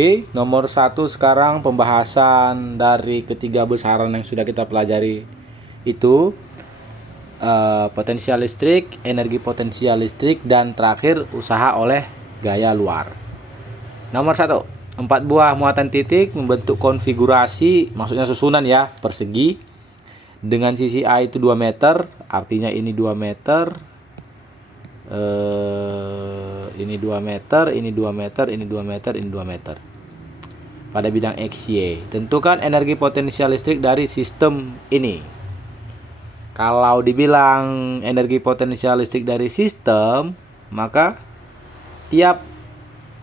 Oke, nomor 1 sekarang pembahasan dari ketiga besaran yang sudah kita pelajari itu potensial listrik, energi potensial listrik, dan terakhir usaha oleh gaya luar. Nomor 1, 4 buah muatan titik membentuk konfigurasi, maksudnya susunan ya, persegi dengan sisi A itu 2 meter, artinya ini 2 meter, ini 2 meter, ini 2 meter, ini 2 meter, ini 2 meter. Pada bidang XY, tentukan energi potensial listrik dari sistem ini. Kalau dibilang energi potensial listrik dari sistem, maka tiap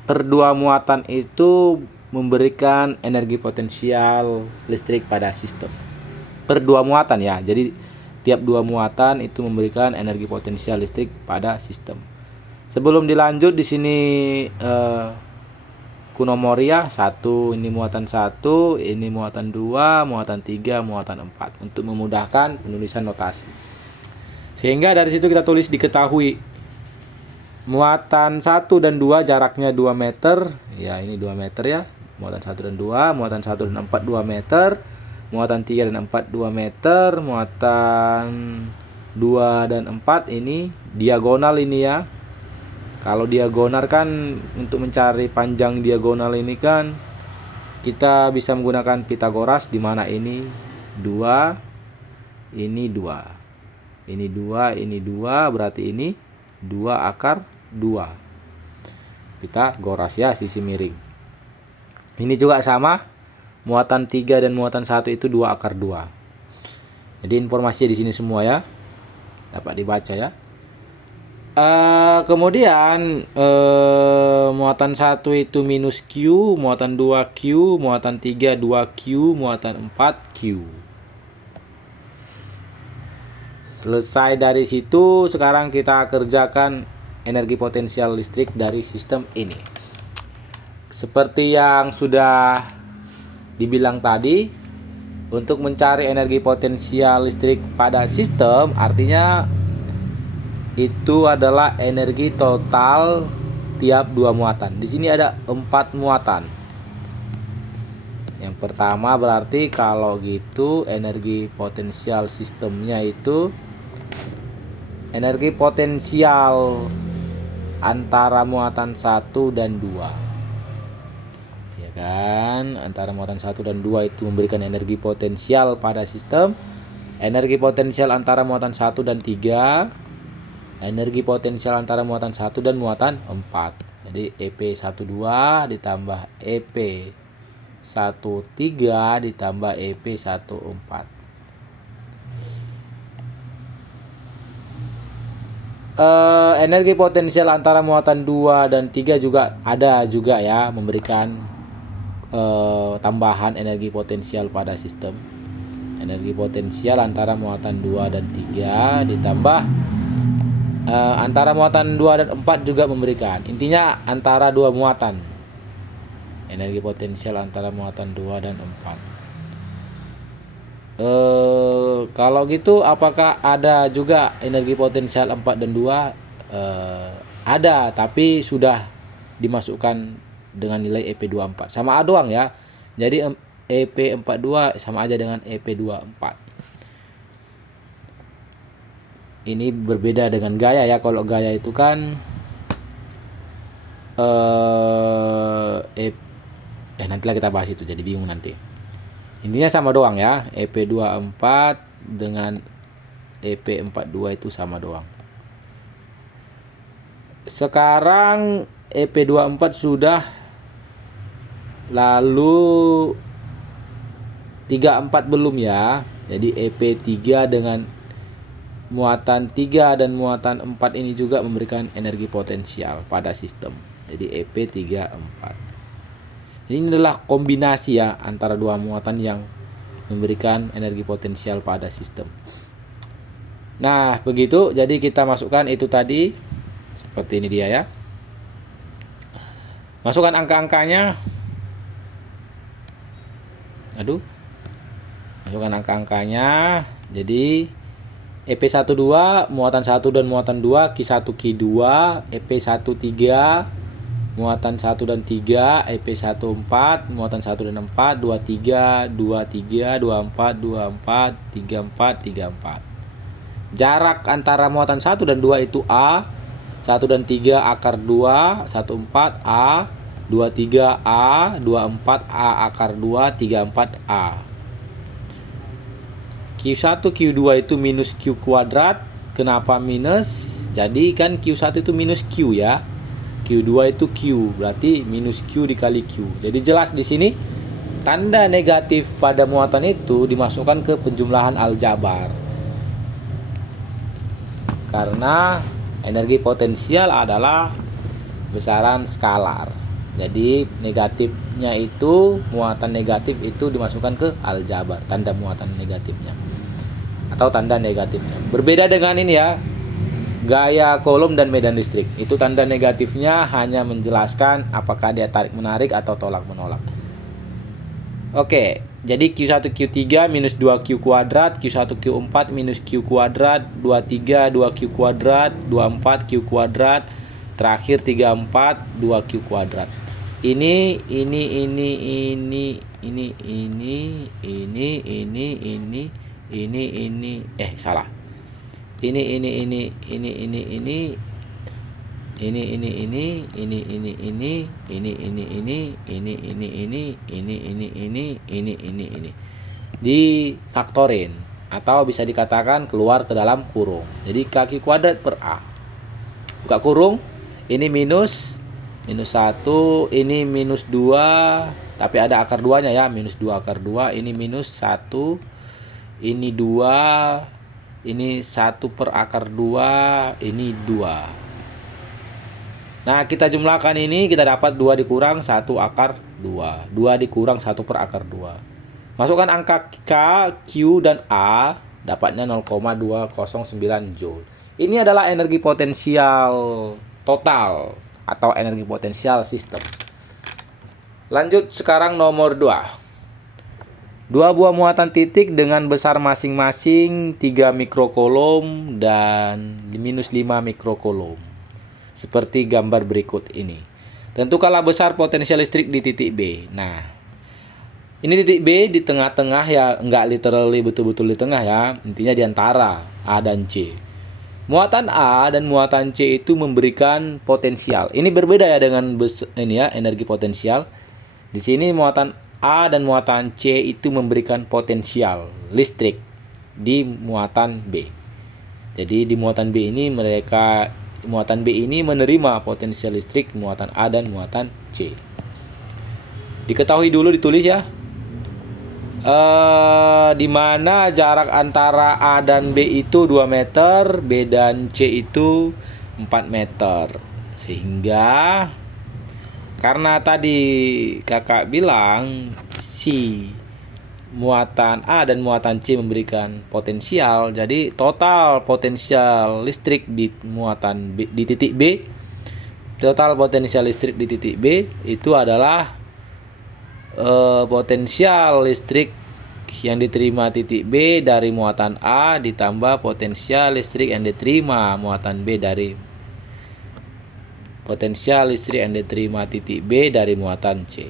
per 2 muatan itu memberikan energi potensial listrik pada sistem. Per 2 muatan ya. Jadi tiap 2 muatan itu memberikan energi potensial listrik pada sistem. Sebelum dilanjut di sini kunomor ya, 1 ini muatan 1, ini muatan 2, muatan 3, muatan 4 untuk memudahkan penulisan notasi. Sehingga dari situ kita tulis diketahui muatan 1 dan 2 jaraknya 2 meter. Ya, ini 2 meter ya. Muatan 1 dan 2, muatan 1 dan 4 2 meter. Muatan 3 dan 4 2 meter, muatan 2 dan 4 ini diagonal ini ya. Kalau diagonal kan untuk mencari panjang diagonal ini kan kita bisa menggunakan Pitagoras, di mana ini 2, ini 2. Ini 2, ini 2, berarti ini 2 akar 2. Pitagoras ya, sisi miring. Ini juga sama, muatan 3 dan muatan 1 itu 2 akar 2. Jadi informasinya di sini semua ya. Dapat dibaca ya. Kemudian muatan 1 itu minus Q, muatan 2 Q, muatan 3 2Q, muatan 4 Q. Selesai dari situ, sekarang kita kerjakan energi potensial listrik dari sistem ini. Seperti yang sudah dibilang tadi, untuk mencari energi potensial listrik pada sistem artinya itu adalah energi total tiap 2 muatan. Di sini ada 4 muatan. Yang pertama berarti kalau gitu energi potensial sistemnya itu energi potensial antara muatan 1 dan 2. Ya kan? Antara muatan 1 dan 2 itu memberikan energi potensial pada sistem. Energi potensial antara muatan 1 dan 3. Energi potensial antara muatan 1 dan muatan 4. Jadi EP12 ditambah EP13 ditambah EP14. Energi potensial antara muatan 2 dan 3 juga ada juga ya, memberikan tambahan energi potensial pada sistem. Energi potensial antara muatan 2 dan 3 ditambah antara muatan 2 dan 4 juga memberikan. Intinya antara 2 muatan. Energi potensial antara muatan 2 dan 4. Kalau gitu apakah ada juga energi potensial 4 dan 2? Ada, tapi sudah dimasukkan dengan nilai EP24. Sama doang ya. Jadi EP42 sama aja dengan EP24. Ini berbeda dengan gaya ya. Kalau gaya itu kan nantilah kita bahas itu, jadi bingung nanti. Intinya sama doang ya. EP24 dengan EP42 itu sama doang. Sekarang EP24 sudah, lalu 34 belum ya. Jadi EP3 dengan muatan 3 dan muatan 4 ini juga memberikan energi potensial pada sistem. Jadi EP34. Ini adalah kombinasi ya antara 2 muatan yang memberikan energi potensial pada sistem. Nah, begitu. Jadi kita masukkan itu tadi. Seperti ini dia ya. Masukkan angka-angkanya. Masukkan angka-angkanya. Jadi EP12 muatan 1 dan muatan 2, Q1 Q2, EP13 muatan 1 dan 3, EP1 4, muatan 1 dan 4, 23, 23, 24, 24, 34, 34. Jarak antara muatan 1 dan 2 itu A, 1 dan 3 akar 2, 14 A, 23 A, 24 A akar 2, 34 A. Q1, Q2 itu minus Q kuadrat. Kenapa minus? Jadi kan Q1 itu minus Q ya. Q2 itu Q, berarti minus Q dikali Q. Jadi jelas di sini tanda negatif pada muatan itu dimasukkan ke penjumlahan aljabar. Karena energi potensial adalah besaran skalar. Jadi negatifnya itu, muatan negatif itu dimasukkan ke aljabar, tanda muatan negatifnya atau tanda negatifnya. Berbeda dengan ini ya, gaya kolom dan medan listrik. Itu tanda negatifnya hanya menjelaskan apakah dia tarik menarik atau tolak menolak. Oke, jadi Q1 Q3 minus 2Q kuadrat, Q1 Q4 minus Q kuadrat, 23 2Q kuadrat, 24 Q kuadrat, terakhir 34 2Q kuadrat. Ini salah. Ini difaktorin atau bisa dikatakan keluar ke dalam kurung. Jadi kaki kuadrat per A. Buka kurung. Ini minus 1, ini minus 2, tapi ada akar 2-nya ya, minus 2 akar 2, ini minus 1, ini 2, ini 1 per akar 2, ini 2. Nah, kita jumlahkan ini, kita dapat 2 dikurang 1 akar 2. 2 dikurang 1 per akar 2. Masukkan angka K, Q, dan A, dapatnya 0,209 Joule. Ini adalah energi potensial total atau energi potensial sistem. Lanjut sekarang nomor 2. 2 buah muatan titik dengan besar masing-masing 3 mikrokolom dan minus 5 mikrokolom. Seperti gambar berikut ini. Tentukanlah besar potensial listrik di titik B. Nah, ini titik B di tengah-tengah ya, enggak literally betul-betul di tengah ya. Intinya di antara A dan C. Muatan A dan muatan C itu memberikan potensial. Ini berbeda ya dengan energi potensial. Di sini muatan A dan muatan C itu memberikan potensial listrik di muatan B. Jadi di muatan B ini muatan B ini menerima potensial listrik muatan A dan muatan C. Diketahui dulu, ditulis ya. Di mana jarak antara A dan B itu 2 meter, B dan C itu 4 meter. Sehingga karena tadi kakak bilang si muatan A dan muatan C memberikan potensial, jadi total potensial listrik di muatan B, di titik B, total potensial listrik di titik B itu adalah potensial listrik yang diterima titik B dari muatan A ditambah potensial listrik yang diterima muatan B dari potensial listrik yang diterima titik B dari muatan C.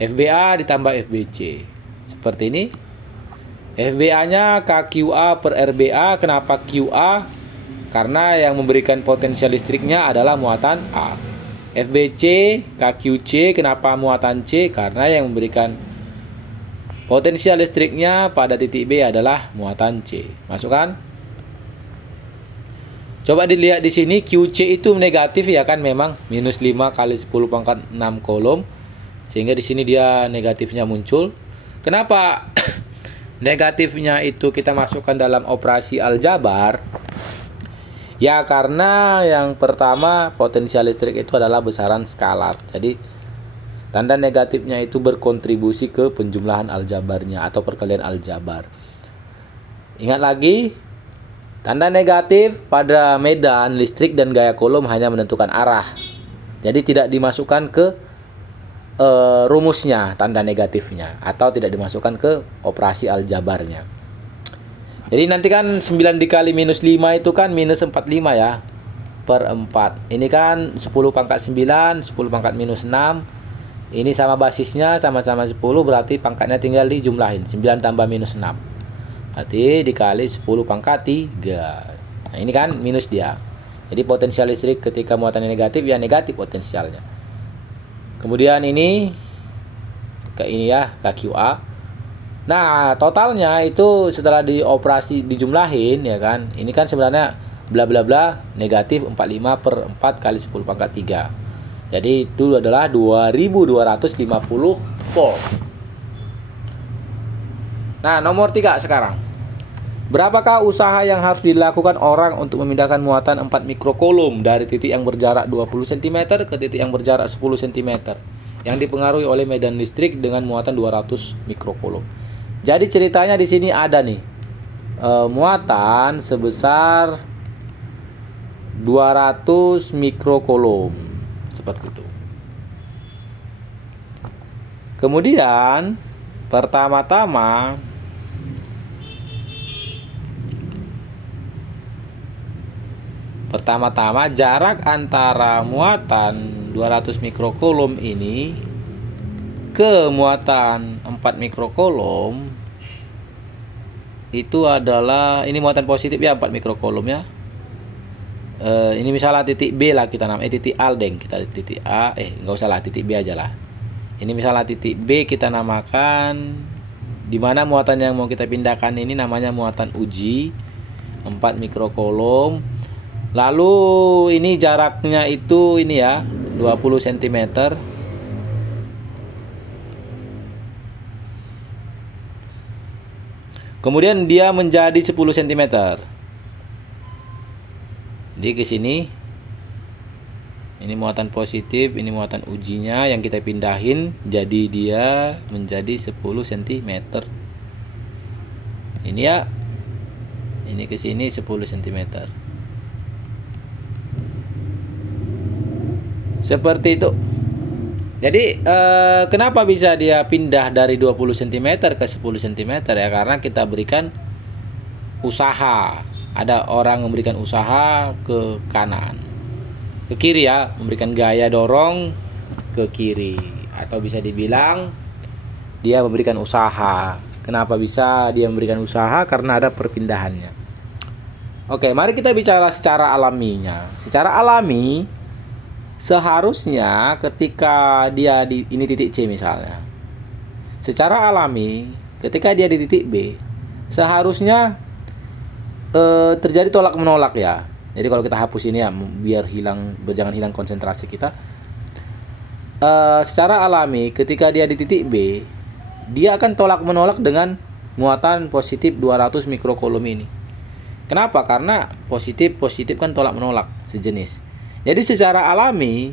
FBA ditambah FBC. Seperti ini. FBA-nya KQA per RBA. Kenapa QA? Karena yang memberikan potensial listriknya adalah muatan A. FBC, KQC, kenapa muatan C? Karena yang memberikan potensial listriknya pada titik B adalah muatan C. Masukkan. Coba dilihat di sini, QC itu negatif ya kan, memang minus 5 kali 10 pangkat 6 kolom. Sehingga di sini dia negatifnya muncul. Kenapa negatifnya itu kita masukkan dalam operasi aljabar? Ya karena yang pertama potensial listrik itu adalah besaran skalar. Jadi tanda negatifnya itu berkontribusi ke penjumlahan aljabarnya atau perkalian aljabar. Ingat lagi, tanda negatif pada medan listrik dan gaya kolom hanya menentukan arah. Jadi tidak dimasukkan ke rumusnya tanda negatifnya atau tidak dimasukkan ke operasi aljabarnya. Jadi nanti kan 9 dikali minus 5 itu kan minus 45 ya. per 4. Ini kan 10 pangkat 9, 10 pangkat minus 6. Ini sama basisnya sama-sama 10, berarti pangkatnya tinggal dijumlahin. 9 tambah minus 6. Berarti dikali 10 pangkat 3. Nah, ini kan minus dia. Jadi potensial listrik ketika muatannya negatif, ya negatif potensialnya. Kemudian ini ke ini ya, KQA. Nah, totalnya itu setelah dioperasi dijumlahin ya kan. Ini kan sebenarnya bla bla bla negatif 45 per 4 kali 10 pangkat 3. Jadi itu adalah 2250 volt. Nah, nomor 3 sekarang. Berapakah usaha yang harus dilakukan orang untuk memindahkan muatan 4 mikrokulum dari titik yang berjarak 20 cm ke titik yang berjarak 10 cm yang dipengaruhi oleh medan listrik dengan muatan 200 mikrokulum. Jadi ceritanya di sini ada nih muatan sebesar 200 mikrokulum seperti itu. Kemudian pertama-tama jarak antara muatan 200 mikrokulum ini ke muatan 4 mikrokulum itu adalah, ini muatan positif ya, 4 mikrokulum ya. Ini misalnya titik B lah kita namanya, titik A deng, kita titik A, nggak usah lah, titik B aja lah. Ini misalnya titik B kita namakan, dimana muatan yang mau kita pindahkan ini namanya muatan uji 4 mikrokulum. Lalu ini jaraknya itu ini ya 20 cm. Kemudian dia menjadi 10 cm. Jadi ke sini ini muatan positif, ini muatan ujinya yang kita pindahin, jadi dia menjadi 10 cm. Ini ya. Ini ke sini 10 cm. Seperti itu. Jadi kenapa bisa dia pindah dari 20 cm ke 10 cm ya, karena kita berikan usaha. Ada orang memberikan usaha ke kanan, ke kiri ya, memberikan gaya dorong ke kiri, atau bisa dibilang dia memberikan usaha. Kenapa bisa dia memberikan usaha? Karena ada perpindahannya. Oke, mari kita bicara secara alaminya. Secara alami seharusnya ketika dia di ini titik C misalnya, secara alami ketika dia di titik B seharusnya terjadi tolak menolak ya. Jadi kalau kita hapus ini ya, biar jangan hilang konsentrasi kita. Secara alami ketika dia di titik B, dia akan tolak menolak dengan muatan positif 200 mikrokulum ini. Kenapa? Karena positif kan tolak menolak sejenis. Jadi secara alami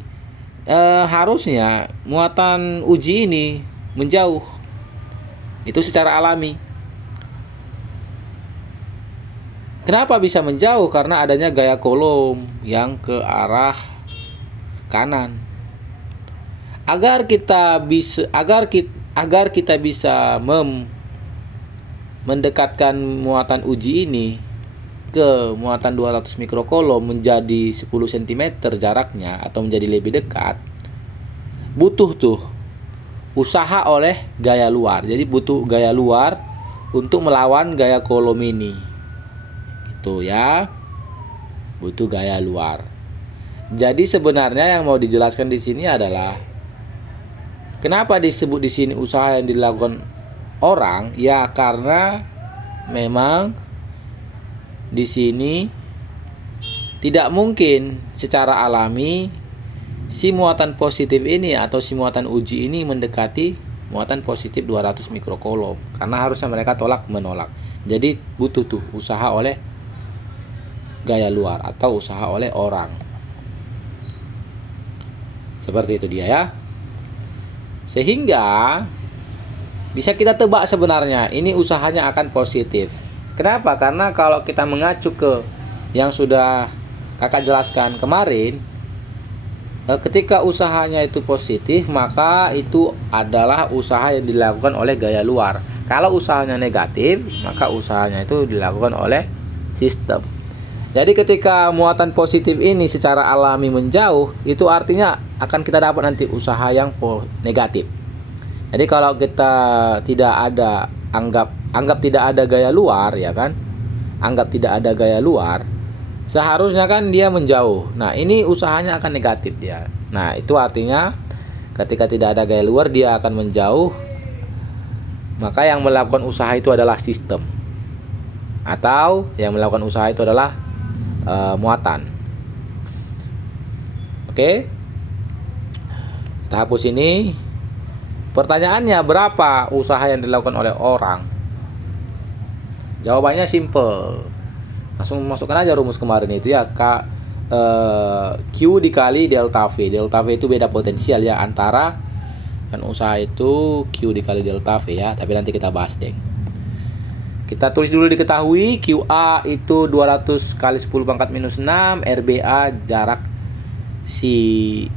harusnya muatan uji ini menjauh. Itu secara alami. Kenapa bisa menjauh? Karena adanya gaya kolom yang ke arah kanan. Agar kita bisa mendekatkan muatan uji ini ke muatan 200 mikrokulum menjadi 10 cm jaraknya, atau menjadi lebih dekat, butuh tuh usaha oleh gaya luar. Jadi butuh gaya luar untuk melawan gaya kolom ini. Itu ya, butuh gaya luar. Jadi sebenarnya yang mau dijelaskan di sini adalah kenapa disebut di sini usaha yang dilakukan orang, ya karena memang di sini tidak mungkin secara alami si muatan positif ini atau si muatan uji ini mendekati muatan positif 200 mikrokulum, karena harusnya mereka tolak menolak. Jadi butuh tuh usaha oleh gaya luar atau usaha oleh orang. Seperti itu dia ya. Sehingga bisa kita tebak sebenarnya ini usahanya akan positif. Kenapa? Karena kalau kita mengacu ke yang sudah kakak jelaskan kemarin, ketika usahanya itu positif, maka itu adalah usaha yang dilakukan oleh gaya luar. Kalau usahanya negatif, maka usahanya itu dilakukan oleh sistem. Jadi ketika muatan positif ini secara alami menjauh, itu artinya akan kita dapat nanti usaha yang negatif. Jadi kalau kita tidak ada, anggap tidak ada gaya luar, ya kan? Anggap tidak ada gaya luar, seharusnya kan dia menjauh. Nah, ini usahanya akan negatif dia. Nah, itu artinya ketika tidak ada gaya luar dia akan menjauh. Maka yang melakukan usaha itu adalah sistem. Atau yang melakukan usaha itu adalah muatan. Oke. Kita hapus ini. Pertanyaannya, berapa usaha yang dilakukan oleh orang? Jawabannya simple. Langsung masukkan aja rumus kemarin itu ya. Q dikali delta V. Delta V itu beda potensial ya antara kan usaha itu Q dikali delta V ya. Tapi nanti kita bahas deh. Kita tulis dulu diketahui QA itu 200 kali 10 pangkat minus 6, RBA jarak si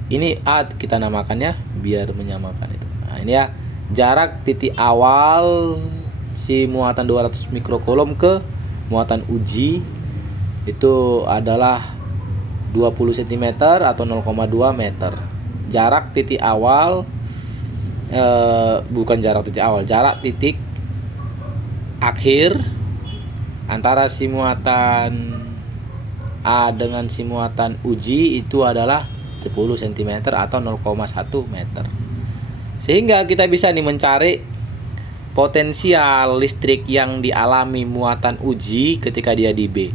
ini A kita namakannya biar menyamakan itu. Nah, ini ya jarak titik awal si muatan 200 mikrokulom ke muatan uji itu adalah 20 cm atau 0,2 meter. Jarak titik awal bukan jarak titik awal, jarak titik akhir antara si muatan A dengan si muatan uji itu adalah 10 cm atau 0,1 meter. Sehingga kita bisa nih mencari potensial listrik yang dialami muatan uji ketika dia di B.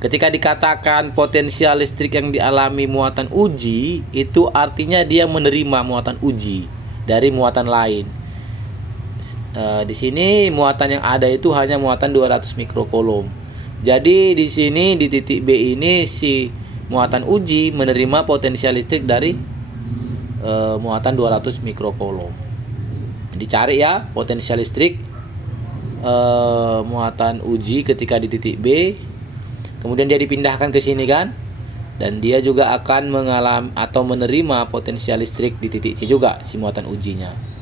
Ketika dikatakan potensial listrik yang dialami muatan uji, itu artinya dia menerima muatan uji dari muatan lain. Di sini muatan yang ada itu hanya muatan 200 mikrokulom. Jadi di sini di titik B ini si muatan uji menerima potensial listrik dari muatan 200 mikrokulom. Dicari ya potensial listrik muatan uji ketika di titik B. Kemudian dia dipindahkan ke sini kan. Dan dia juga akan mengalami atau menerima potensial listrik di titik C juga si muatan ujinya.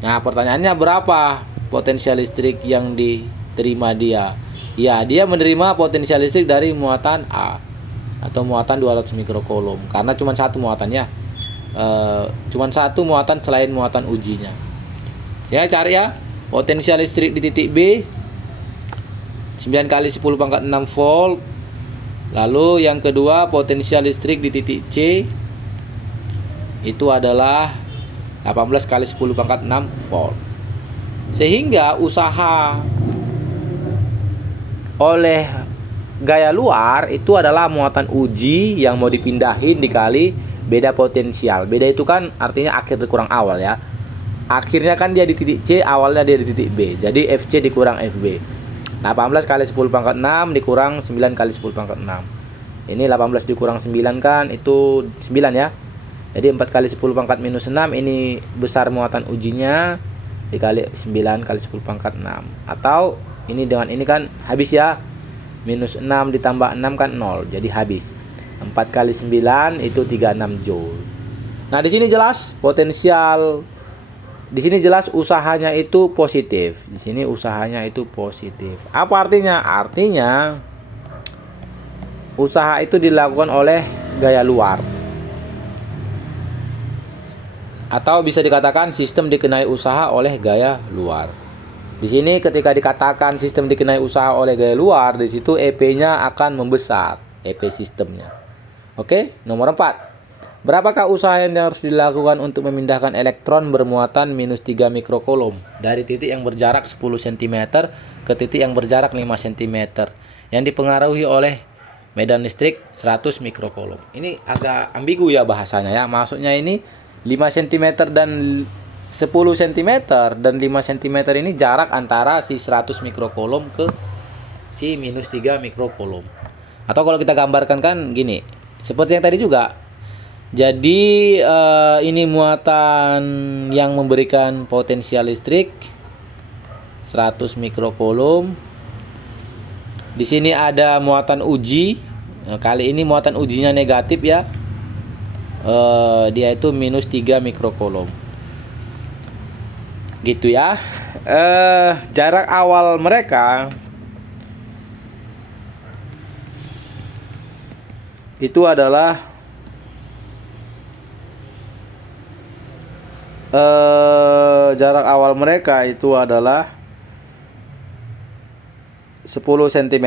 Nah, pertanyaannya berapa potensial listrik yang diterima dia? Ya, dia menerima potensial listrik dari muatan A atau muatan 200 mikrokulom karena cuma satu muatannya. Cuma satu muatan selain muatan ujinya. Saya cari ya potensial listrik di titik B 9 kali 10 pangkat 6 volt. Lalu yang kedua potensial listrik di titik C itu adalah 18 kali 10 pangkat 6 volt. Sehingga usaha oleh gaya luar itu adalah muatan uji yang mau dipindahin dikali beda potensial. Beda itu kan artinya akhir dikurang awal ya. Akhirnya kan dia di titik C, awalnya dia di titik B. Jadi FC dikurang FB. 18 kali 10 pangkat 6 dikurang 9 kali 10 pangkat 6. Ini 18 dikurang 9 kan itu 9 ya. Jadi 4 kali 10 pangkat minus 6 ini besar muatan ujinya dikali 9 kali 10 pangkat 6. Atau ini dengan ini kan habis ya. Minus 6 ditambah 6 kan 0. Jadi habis. 4 kali 9 itu 36 joule. Nah, di sini jelas potensial. Di sini jelas usahanya itu positif. Di sini usahanya itu positif. Apa artinya? Artinya usaha itu dilakukan oleh gaya luar. Atau bisa dikatakan sistem dikenai usaha oleh gaya luar. Di sini ketika dikatakan sistem dikenai usaha oleh gaya luar, di situ EP-nya akan membesar, EP sistemnya. Oke, nomor 4. Berapakah usaha yang harus dilakukan untuk memindahkan elektron bermuatan minus 3 mikrokulom dari titik yang berjarak 10 cm ke titik yang berjarak 5 cm yang dipengaruhi oleh medan listrik 100 mikrokulom. Ini agak ambigu ya bahasanya ya. Maksudnya ini 5 cm dan 10 cm dan 5 cm ini jarak antara si 100 mikrokulom ke si minus 3 mikrokulom. Atau kalau kita gambarkan kan gini, seperti yang tadi juga. Jadi ini muatan yang memberikan potensial listrik 100 mikrokulom. Di sini ada muatan uji. Nah, kali ini muatan ujinya negatif ya. Dia itu minus 3 mikrokulom. Gitu ya. Jarak awal mereka itu adalah jarak awal mereka itu adalah 10 cm.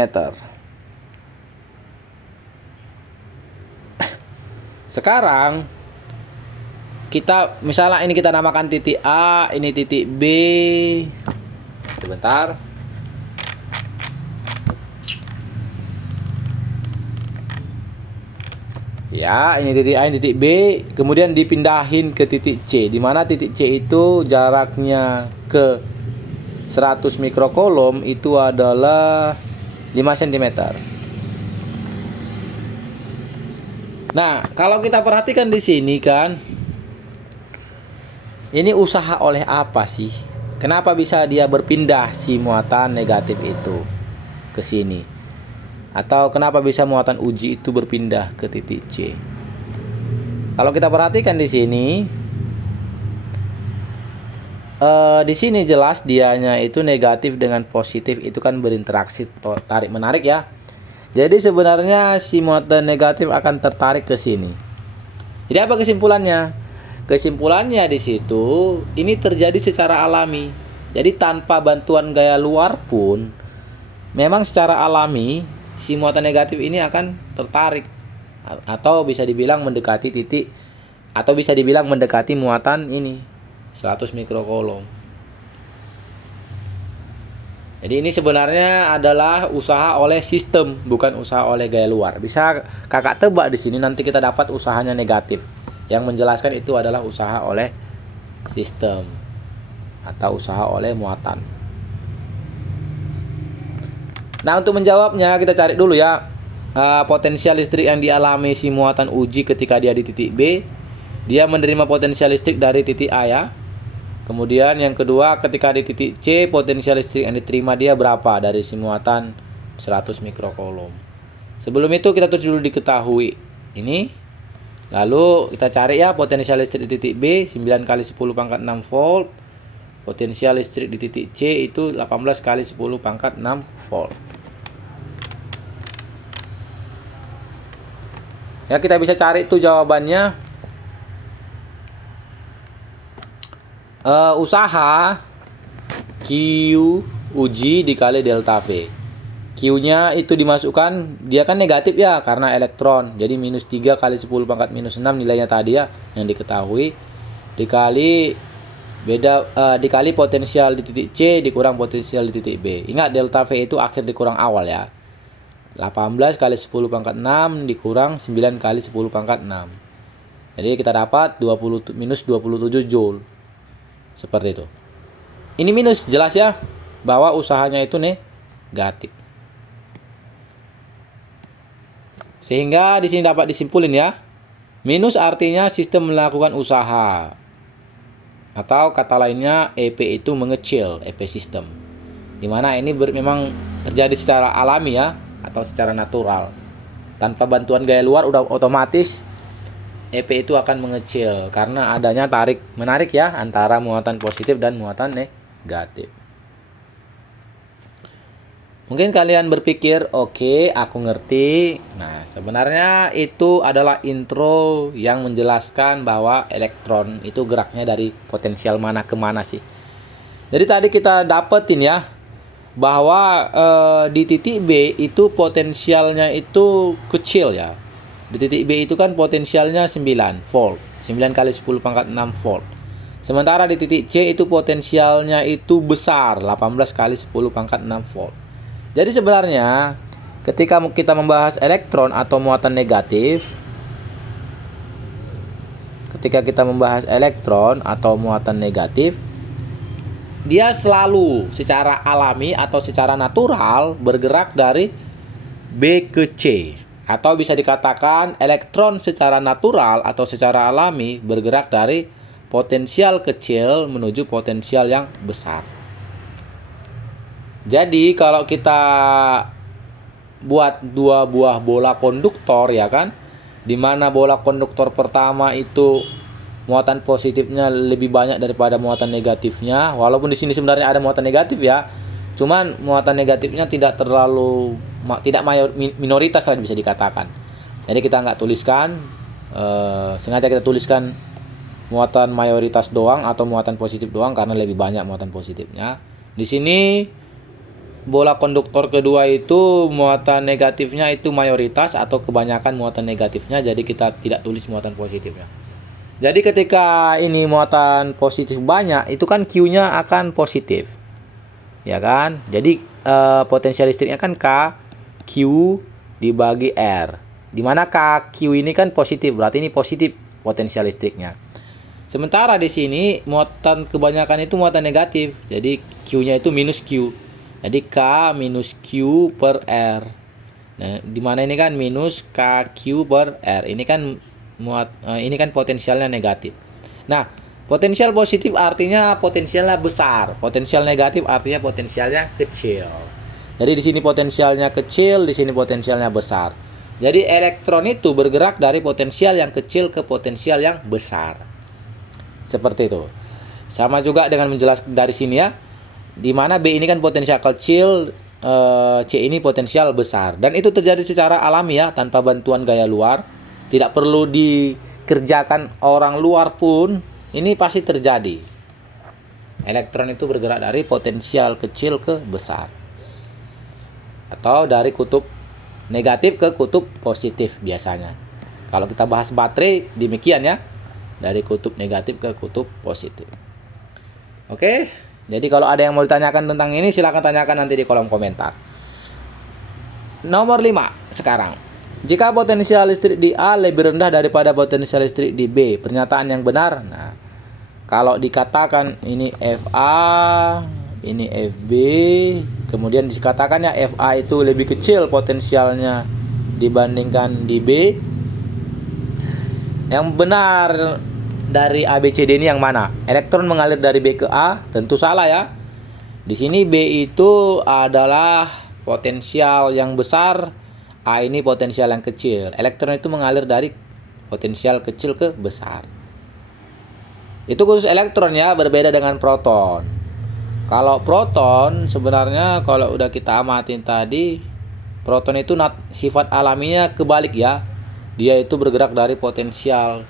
Sekarang kita misalnya ini kita namakan titik A, ini titik B. Sebentar. Ya, ini titik A, ini titik B, kemudian dipindahin ke titik C, di mana titik C itu jaraknya ke 100 mikrokolom itu adalah 5 cm. Nah, kalau kita perhatikan di sini kan, ini usaha oleh apa sih? Kenapa bisa dia berpindah si muatan negatif itu ke sini? Atau kenapa bisa muatan uji itu berpindah ke titik C? Kalau kita perhatikan di sini jelas dianya itu negatif dengan positif itu kan berinteraksi tarik menarik ya. Jadi sebenarnya si muatan negatif akan tertarik ke sini. Jadi apa kesimpulannya? Kesimpulannya di situ ini terjadi secara alami. Jadi tanpa bantuan gaya luar pun memang secara alami si muatan negatif ini akan tertarik atau bisa dibilang mendekati titik, atau bisa dibilang mendekati muatan ini 100 mikrokolom. Jadi ini sebenarnya adalah usaha oleh sistem, bukan usaha oleh gaya luar. Bisa kakak tebak di sini nanti kita dapat usahanya negatif. Yang menjelaskan itu adalah usaha oleh sistem atau usaha oleh muatan. Nah, untuk menjawabnya kita cari dulu ya potensial listrik yang dialami si muatan uji ketika dia di titik B. Dia menerima potensial listrik dari titik A ya. Kemudian yang kedua, ketika di titik C, potensial listrik yang diterima dia berapa dari si muatan 100 mikrokolom. Sebelum itu kita tulis dulu diketahui ini. Lalu kita cari ya potensial listrik di titik B 9 kali 10 pangkat 6 volt. Potensial listrik di titik C itu 18 kali 10 pangkat 6 volt. Ya, kita bisa cari itu jawabannya. Usaha Q uji dikali delta V. Q-nya itu dimasukkan, dia kan negatif ya karena elektron. Jadi minus 3 kali 10 pangkat minus 6 nilainya tadi ya yang diketahui. Dikali potensial di titik C dikurang potensial di titik B. Ingat delta V itu akhir dikurang awal ya. 18 kali 10 pangkat 6 dikurang 9 kali 10 pangkat 6. Jadi kita dapat minus 27 joule. Seperti itu. Ini minus jelas ya bahwa usahanya itu negatif. Sehingga di sini dapat disimpulin ya. Minus artinya sistem melakukan usaha. Atau kata lainnya EP itu mengecil, EP sistem. Dimana ini memang terjadi secara alami ya, atau secara natural. Tanpa bantuan gaya luar udah otomatis EP itu akan mengecil karena adanya tarik menarik ya antara muatan positif dan muatan negatif. Mungkin kalian berpikir, oke, aku ngerti. Nah, sebenarnya itu adalah intro yang menjelaskan bahwa elektron itu geraknya dari potensial mana ke mana sih. Jadi tadi kita dapetin ya bahwa di titik B itu potensialnya itu kecil ya. Di titik B itu kan potensialnya 9 volt. 9 kali 10 pangkat 6 volt. Sementara di titik C itu potensialnya itu besar. 18 kali 10 pangkat 6 volt. Jadi sebenarnya ketika kita membahas elektron atau muatan negatif. Ketika kita membahas elektron atau muatan negatif. Dia selalu secara alami atau secara natural bergerak dari B ke C. Atau bisa dikatakan elektron secara natural atau secara alami bergerak dari potensial kecil menuju potensial yang besar. Jadi kalau kita buat dua buah bola konduktor ya kan, di mana bola konduktor pertama itu muatan positifnya lebih banyak daripada muatan negatifnya, walaupun di sini sebenarnya ada muatan negatif ya. Cuman muatan negatifnya tidak minoritas lah bisa dikatakan. Jadi kita nggak tuliskan, sengaja kita tuliskan muatan mayoritas doang atau muatan positif doang karena lebih banyak muatan positifnya. Di sini bola konduktor kedua itu muatan negatifnya itu mayoritas atau kebanyakan muatan negatifnya, jadi kita tidak tulis muatan positifnya. Jadi ketika ini muatan positif banyak, itu kan Q-nya akan positif. Ya kan? Jadi potensial listriknya kan K Q dibagi R. Dimana K Q ini kan positif, berarti ini positif potensial listriknya. Sementara di sini muatan kebanyakan itu muatan negatif. Jadi Q-nya itu minus Q. Jadi K minus Q per R. Nah, di mana ini kan minus KQ per R. Ini kan ini kan potensialnya negatif. Nah, potensial positif artinya potensialnya besar. Potensial negatif artinya potensialnya kecil. Jadi di sini potensialnya kecil, di sini potensialnya besar. Jadi elektron itu bergerak dari potensial yang kecil ke potensial yang besar. Seperti itu. Sama juga dengan menjelaskan dari sini ya. Di mana B ini kan potensial kecil, C ini potensial besar. Dan itu terjadi secara alami ya, tanpa bantuan gaya luar. Tidak perlu dikerjakan orang luar pun, ini pasti terjadi. Elektron itu bergerak dari potensial kecil ke besar. Atau dari kutub negatif ke kutub positif biasanya. Kalau kita bahas baterai, demikian ya. Dari kutub negatif ke kutub positif. Oke. Jadi kalau ada yang mau ditanyakan tentang ini, silahkan tanyakan nanti di kolom komentar. Nomor 5 sekarang. Jika potensial listrik di A lebih rendah daripada potensial listrik di B, pernyataan yang benar. Nah, kalau dikatakan ini FA, ini FB, kemudian dikatakan ya FA itu lebih kecil potensialnya dibandingkan di B. Yang benar dari A, B, C, D ini yang mana? Elektron mengalir dari B ke A, tentu salah ya. Di sini B itu adalah potensial yang besar, A ini potensial yang kecil. Elektron itu mengalir dari potensial kecil ke besar. Itu khusus elektron ya, berbeda dengan proton. Kalau proton sebenarnya kalau udah kita amatin tadi, proton itu sifat alaminya kebalik ya. Dia itu bergerak dari potensial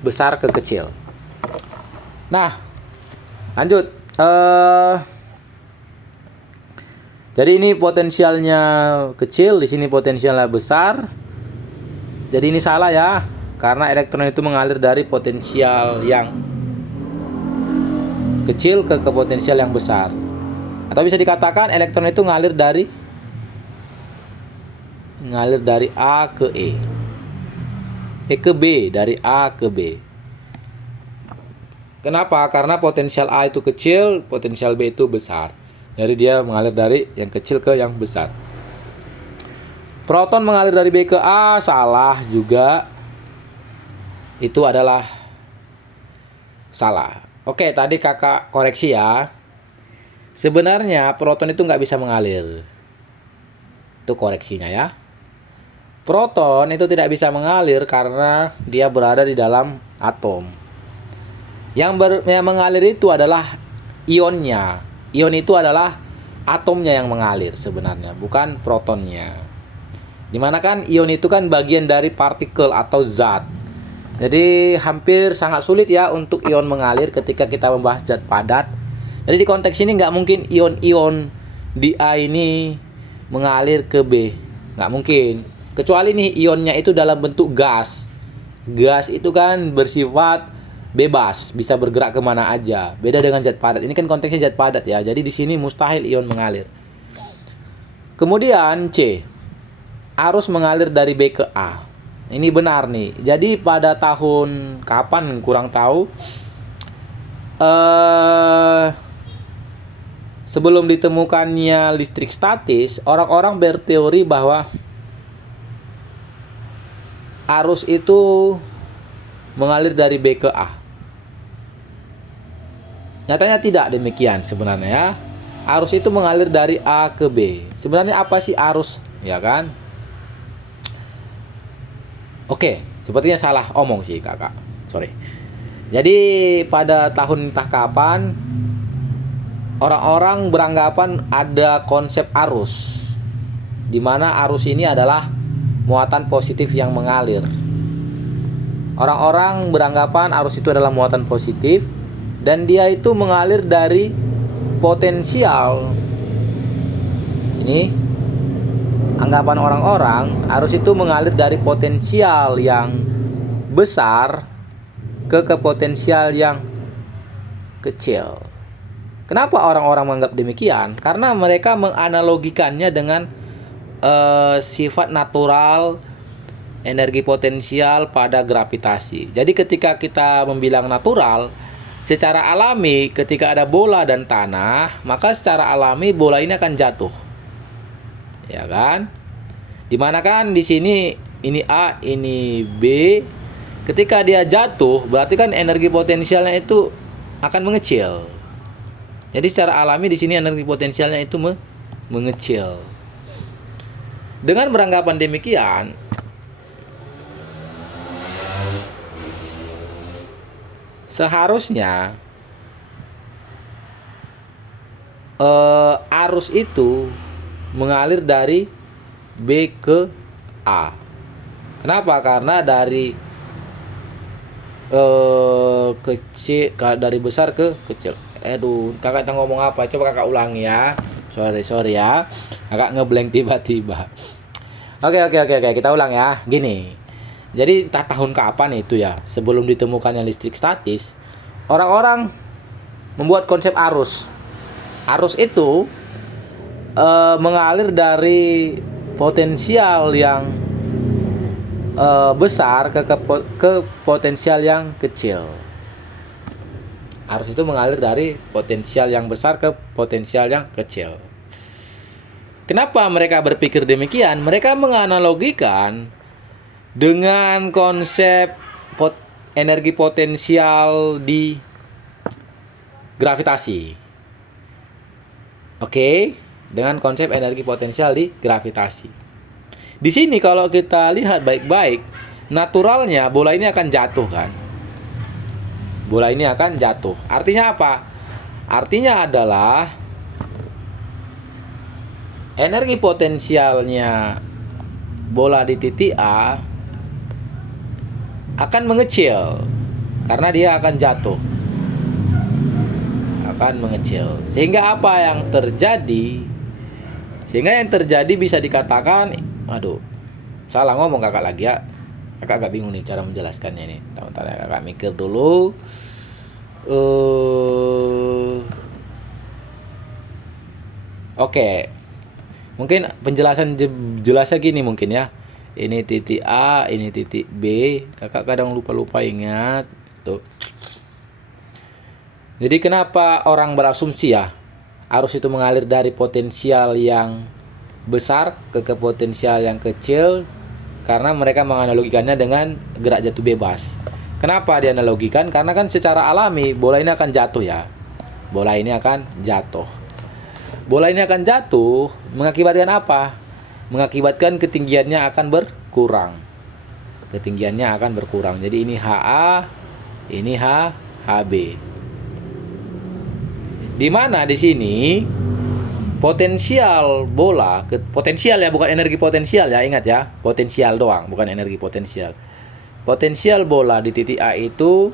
besar ke kecil. Nah, lanjut. Jadi ini potensialnya kecil, di sini potensialnya besar. Jadi ini salah ya, karena elektron itu mengalir dari potensial yang kecil ke potensial yang besar. Atau bisa dikatakan elektron itu ngalir dari A ke E. Ke B, dari A ke B. Kenapa? Karena potensial A itu kecil, potensial B itu besar. Jadi dia mengalir dari yang kecil ke yang besar. Proton mengalir dari B ke A, salah juga. Itu adalah salah. Oke, tadi kakak koreksi ya. Sebenarnya proton itu nggak bisa mengalir. Itu koreksinya ya. Proton itu tidak bisa mengalir karena dia berada di dalam atom. Yang mengalir itu adalah ionnya. Ion itu adalah atomnya yang mengalir sebenarnya, bukan protonnya. Dimana kan ion itu kan bagian dari partikel atau zat. Jadi hampir sangat sulit ya untuk ion mengalir ketika kita membahas zat padat. Jadi di konteks ini nggak mungkin ion-ion di A ini mengalir ke B. Nggak mungkin. Kecuali nih ionnya itu dalam bentuk gas. Gas itu kan bersifat bebas, bisa bergerak kemana aja. Beda dengan zat padat. Ini kan konteksnya zat padat ya. Jadi di sini mustahil ion mengalir. Kemudian C, arus mengalir dari B ke A. Ini benar nih. Jadi pada tahun kapan kurang tahu. Sebelum ditemukannya listrik statis, orang-orang berteori bahwa arus itu mengalir dari B ke A. Nyatanya tidak demikian sebenarnya ya. Arus itu mengalir dari A ke B. Sebenarnya apa sih arus? Ya kan? Oke, sepertinya salah omong sih kakak. Sorry. Jadi pada tahun entah kapan orang-orang beranggapan ada konsep arus, di mana arus ini adalah muatan positif yang mengalir. Orang-orang beranggapan arus itu adalah muatan positif dan dia itu mengalir dari potensial. Sini, anggapan orang-orang arus itu mengalir dari potensial yang besar ke potensial yang kecil. Kenapa orang-orang menganggap demikian? Karena mereka menganalogikannya dengan sifat natural energi potensial pada gravitasi. Jadi ketika kita membilang natural, secara alami ketika ada bola dan tanah, maka secara alami bola ini akan jatuh. Ya kan? Dimana kan di sini ini A, ini B. Ketika dia jatuh, berarti kan energi potensialnya itu akan mengecil. Jadi secara alami di sini energi potensialnya itu mengecil. Dengan beranggapan demikian, seharusnya arus itu mengalir dari B ke A. Kenapa? Karena dari kecil, dari besar ke kecil. Aduh, kakak ngomong apa? Coba kakak ulangi ya. Sorry ya. Kakak ngeblank tiba-tiba. Oke, kita ulang ya. Gini. Jadi entah tahun kapan itu ya, sebelum ditemukannya listrik statis, orang-orang membuat konsep arus. Arus itu mengalir dari potensial yang besar ke potensial yang kecil. Arus itu mengalir dari potensial yang besar ke potensial yang kecil. Kenapa mereka berpikir demikian? Mereka menganalogikan dengan konsep energi potensial di gravitasi. Oke, dengan konsep energi potensial di gravitasi. Di sini kalau kita lihat baik-baik, naturalnya bola ini akan jatuh kan? Bola ini akan jatuh. Artinya apa? Artinya adalah energi potensialnya bola di titik A akan mengecil karena dia akan jatuh. Akan mengecil. Sehingga apa yang terjadi? Sehingga yang terjadi bisa dikatakan, aduh, salah ngomong kakak lagi ya. Kakak agak bingung nih cara menjelaskannya ini. Bentar ya, kakak mikir dulu. Oke. Mungkin penjelasan jelasnya gini mungkin ya. Ini titik A, ini titik B. Kakak kadang lupa ingat. Tuh. Jadi kenapa orang berasumsi ya arus itu mengalir dari potensial yang besar ke potensial yang kecil? Karena mereka menganalogikannya dengan gerak jatuh bebas. Kenapa dianalogikan? Karena kan secara alami bola ini akan jatuh ya. Bola ini akan jatuh. Bola ini akan jatuh mengakibatkan apa? Mengakibatkan ketinggiannya akan berkurang. Ketinggiannya akan berkurang. Jadi ini HA, ini HB. Di mana di sini potensial bola, potensial ya, bukan energi potensial ya, ingat ya, potensial doang, bukan energi potensial. Potensial bola di titik A itu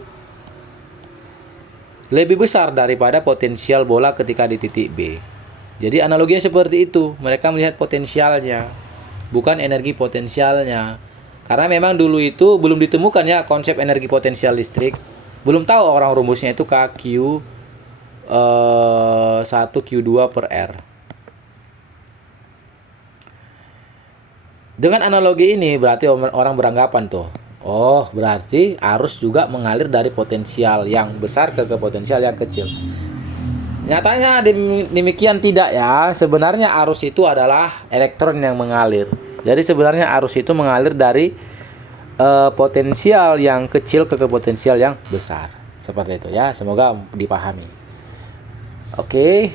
lebih besar daripada potensial bola ketika di titik B. Jadi analoginya seperti itu, mereka melihat potensialnya, bukan energi potensialnya. Karena memang dulu itu belum ditemukan ya konsep energi potensial listrik, belum tahu orang rumusnya itu KQ 1Q2 per R. Dengan analogi ini berarti orang beranggapan tuh, oh berarti arus juga mengalir dari potensial yang besar ke potensial yang kecil. Nyatanya demikian tidak ya. Sebenarnya arus itu adalah elektron yang mengalir. Jadi sebenarnya arus itu mengalir dari potensial yang kecil ke potensial yang besar. Seperti itu ya. Semoga dipahami. Oke.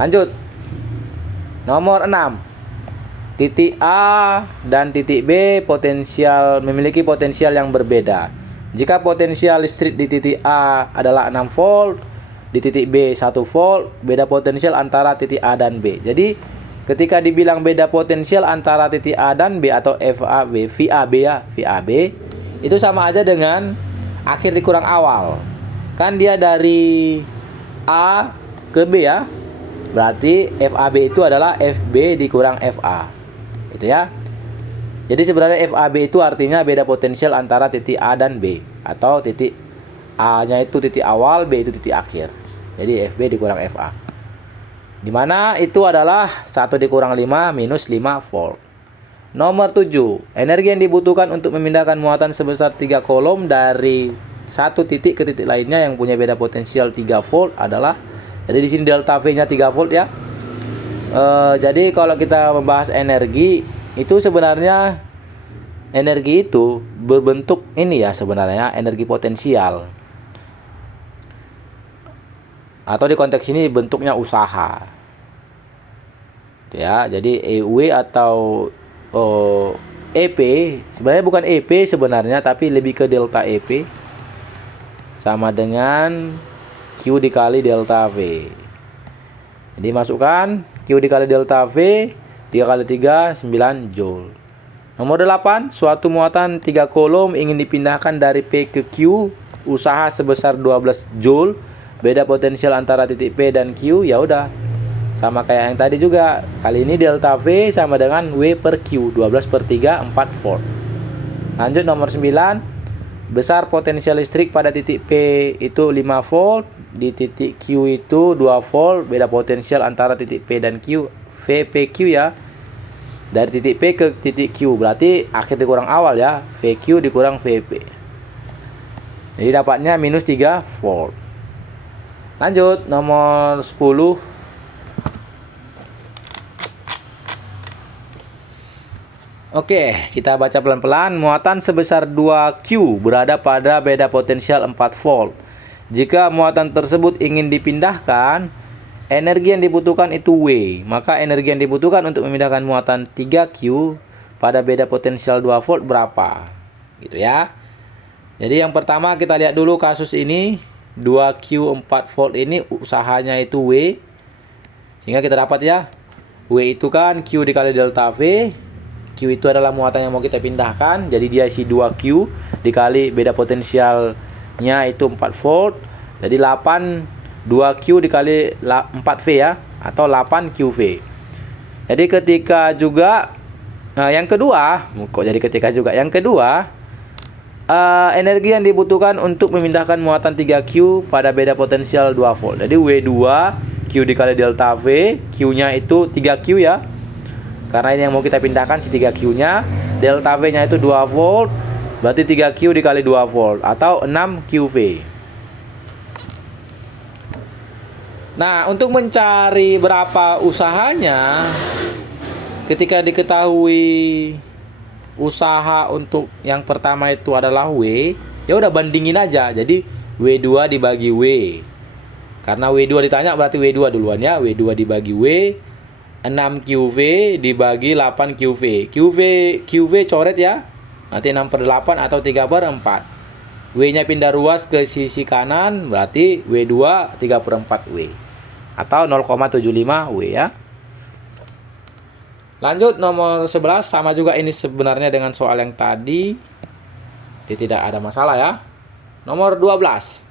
Lanjut. Nomor 6. Titik A dan titik B memiliki potensial yang berbeda. Jika potensial listrik di titik A adalah 6 volt, di titik B 1 volt, beda potensial antara titik A dan B. Jadi ketika dibilang beda potensial antara titik A dan B atau VAB ya, VAB itu sama aja dengan akhir dikurang awal. Kan dia dari A ke B ya. Berarti VAB itu adalah FB dikurang FA. Itu ya. Jadi sebenarnya VAB itu artinya beda potensial antara titik A dan B, atau titik A-nya itu titik awal, B itu titik akhir. Jadi FB dikurang FA. Dimana itu adalah 1 dikurang 5 minus 5 volt. Nomor 7. Energi yang dibutuhkan untuk memindahkan muatan sebesar 3 kolom dari satu titik ke titik lainnya yang punya beda potensial 3 volt adalah, jadi di sini delta V-nya 3 volt ya. Jadi kalau kita membahas energi, itu sebenarnya energi itu berbentuk ini ya, sebenarnya energi potensial. Atau di konteks ini bentuknya usaha. Ya, jadi EW atau EP sebenarnya bukan EP sebenarnya, tapi lebih ke delta EP sama dengan Q dikali delta V. Jadi masukkan Q dikali delta V 3 kali 3 9 joule. Nomor 8, suatu muatan 3 kolom ingin dipindahkan dari P ke Q, usaha sebesar 12 joule. Beda potensial antara titik P dan Q, ya udah. Sama kayak yang tadi juga. Kali ini delta V sama dengan W per Q, 12 per 3 4 volt. Lanjut nomor 9. Besar potensial listrik pada titik P itu 5 volt, di titik Q itu 2 volt. Beda potensial antara titik P dan Q, VPQ ya. Dari titik P ke titik Q, berarti akhir dikurang awal ya, VQ dikurang VP. Jadi dapatnya minus 3 volt. Lanjut nomor 10. Oke, kita baca pelan-pelan. Muatan sebesar 2Q berada pada beda potensial 4 volt. Jika muatan tersebut ingin dipindahkan, energi yang dibutuhkan itu W. Maka energi yang dibutuhkan untuk memindahkan muatan 3Q pada beda potensial 2 volt berapa? Gitu ya. Jadi yang pertama kita lihat dulu kasus ini. 2Q 4 volt ini usahanya itu W. Sehingga kita dapat ya, W itu kan Q dikali delta V. Q itu adalah muatan yang mau kita pindahkan. Jadi dia isi 2Q dikali beda potensialnya itu 4 volt. Jadi 2Q dikali 4V ya, atau 8QV. Jadi ketika juga yang kedua, kok jadi ketika juga? Yang kedua, energi yang dibutuhkan untuk memindahkan muatan 3Q pada beda potensial 2 volt. Jadi W2 Q dikali delta V, Q-nya itu 3Q ya. Karena ini yang mau kita pindahkan si 3Q-nya. Delta V-nya itu 2 volt, berarti 3Q dikali 2 volt atau 6QV. Nah, untuk mencari berapa usahanya, ketika diketahui usaha untuk yang pertama itu adalah W, ya udah bandingin aja. Jadi W2 dibagi W. Karena W2 ditanya berarti W2 duluan ya. W2 dibagi W, 6QV dibagi 8QV. QV coret ya. Nanti 6/8 atau 3/4. W-nya pindah ruas ke sisi kanan, berarti W2 3/4 W. Atau 0,75 W ya. Lanjut nomor 11, sama juga ini sebenarnya dengan soal yang tadi. Jadi tidak ada masalah ya. Nomor 12.